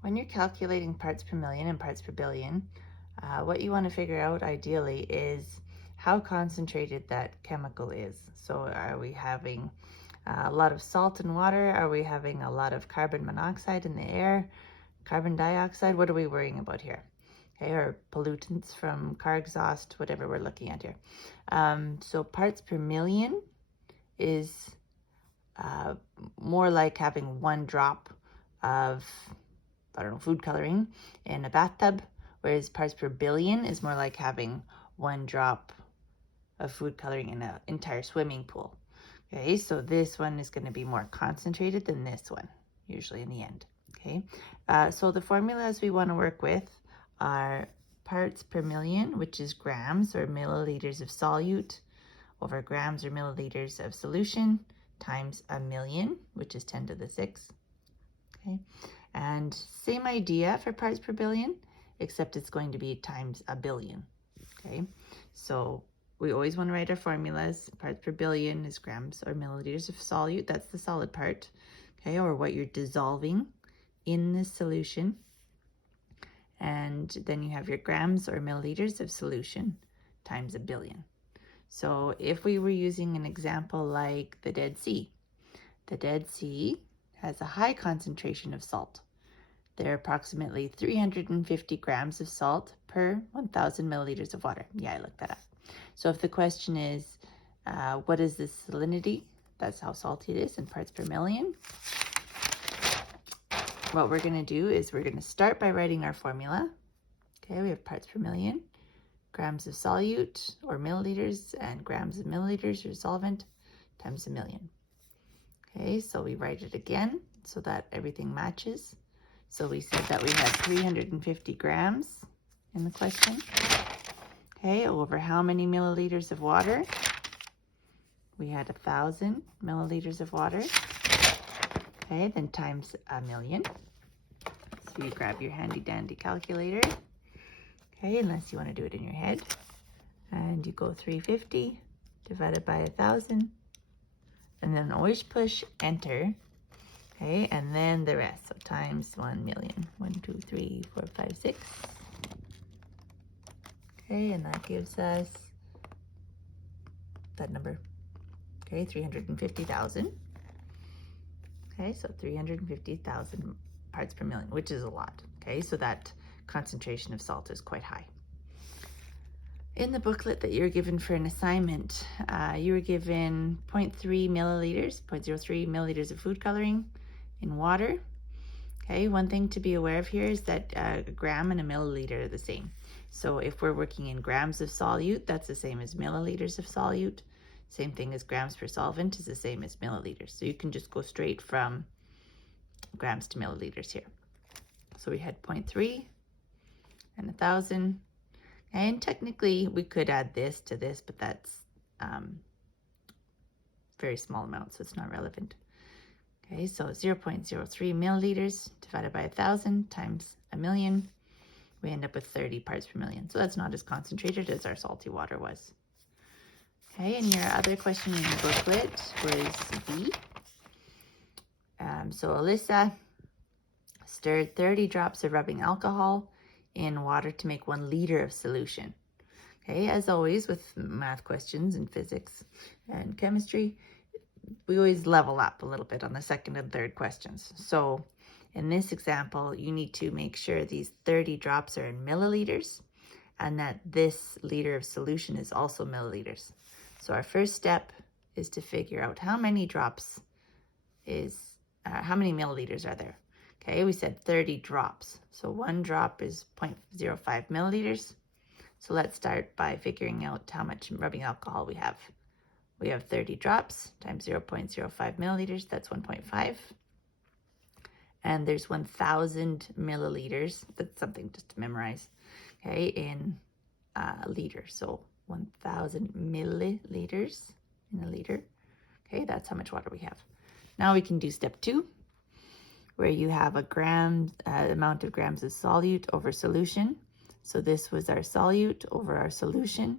When you're calculating parts per million and parts per billion, what you want to figure out ideally is how concentrated that chemical is. So are we having a lot of salt in water? Are we having a lot of carbon monoxide in the air? Carbon dioxide? What are we worrying about here? Okay, or pollutants from car exhaust, whatever we're looking at here. So parts per million is more like having one drop of, I don't know, food coloring in a bathtub, whereas parts per billion is more like having one drop of food coloring in an entire swimming pool. Okay, so this one is going to be more concentrated than this one, usually in the end. Okay, so the formulas we want to work with are parts per million, which is grams or milliliters of solute over grams or milliliters of solution times a million, which is 10 to the 6. Okay, and same idea for parts per billion, except it's going to be times a billion. Okay, so we always want to write our formulas. Parts per billion is grams or milliliters of solute. That's the solid part, okay, or what you're dissolving in the solution. And then you have your grams or milliliters of solution times a billion. So if we were using an example like the Dead Sea has a high concentration of salt. There are approximately 350 grams of salt per 1,000 milliliters of water. Yeah, I looked that up. So if the question is, what is the salinity? That's how salty it is in parts per million. What we're going to do is we're going to start by writing our formula. Okay, we have parts per million, grams of solute or milliliters, and grams of milliliters or solvent times a million. Okay, so we write it again so that everything matches. So we said that we had 350 grams in the question. Okay, over how many milliliters of water? We had 1,000 milliliters of water. Okay, then times a million. So you grab your handy dandy calculator. Okay, unless you want to do it in your head. And you go 350 divided by 1,000. And then always push enter. Okay, and then the rest. So times 1 million. 1, 2, 3, 4, 5, 6. Okay, and that gives us that number. Okay, 350,000. Okay, so 350,000 parts per million, which is a lot. Okay, so that concentration of salt is quite high. In the booklet that you're given for an assignment, you were given 0.3 milliliters, 0.03 milliliters of food coloring in water. Okay, one thing to be aware of here is that a gram and a milliliter are the same. So if we're working in grams of solute, that's the same as milliliters of solute. Same thing as grams per solvent is the same as milliliters. So you can just go straight from grams to milliliters here. So we had 0.3 and 1,000. And technically we could add this to this, but that's very small amount, so it's not relevant. Okay, so 0.03 milliliters divided by 1,000 times a million. We end up with 30 parts per million. So that's not as concentrated as our salty water was. Okay, and your other question in the booklet was B. So Alyssa stirred 30 drops of rubbing alcohol in water to make 1 liter of solution. Okay, as always with math questions and physics and chemistry, we always level up a little bit on the second and third questions. So in this example, you need to make sure these 30 drops are in milliliters and that this liter of solution is also milliliters. So our first step is to figure out how many drops how many milliliters are there. Okay, we said 30 drops. So 1 drop is 0.05 milliliters. So let's start by figuring out how much rubbing alcohol we have. We have 30 drops times 0.05 milliliters, that's 1.5. And there's 1,000 milliliters, that's something just to memorize, okay, in a liter. So 1,000 milliliters in a liter. Okay, that's how much water we have. Now we can do step 2, where you have a amount of grams of solute over solution. So this was our solute over our solution,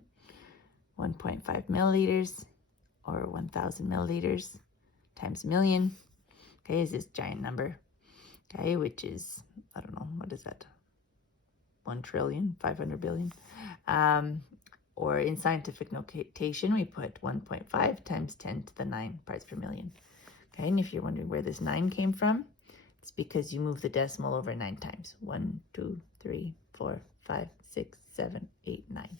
1.5 milliliters or 1,000 milliliters times a million. Okay, is this giant number. okay, which is, I don't know, what is that? 1 trillion, 500 billion. Or in scientific notation, we put 1.5 times 10 to the 9 parts per million. Okay, and if you're wondering where this 9 came from, it's because you move the decimal over 9 times. 1, 2, 3, 4, 5, 6, 7, 8, 9.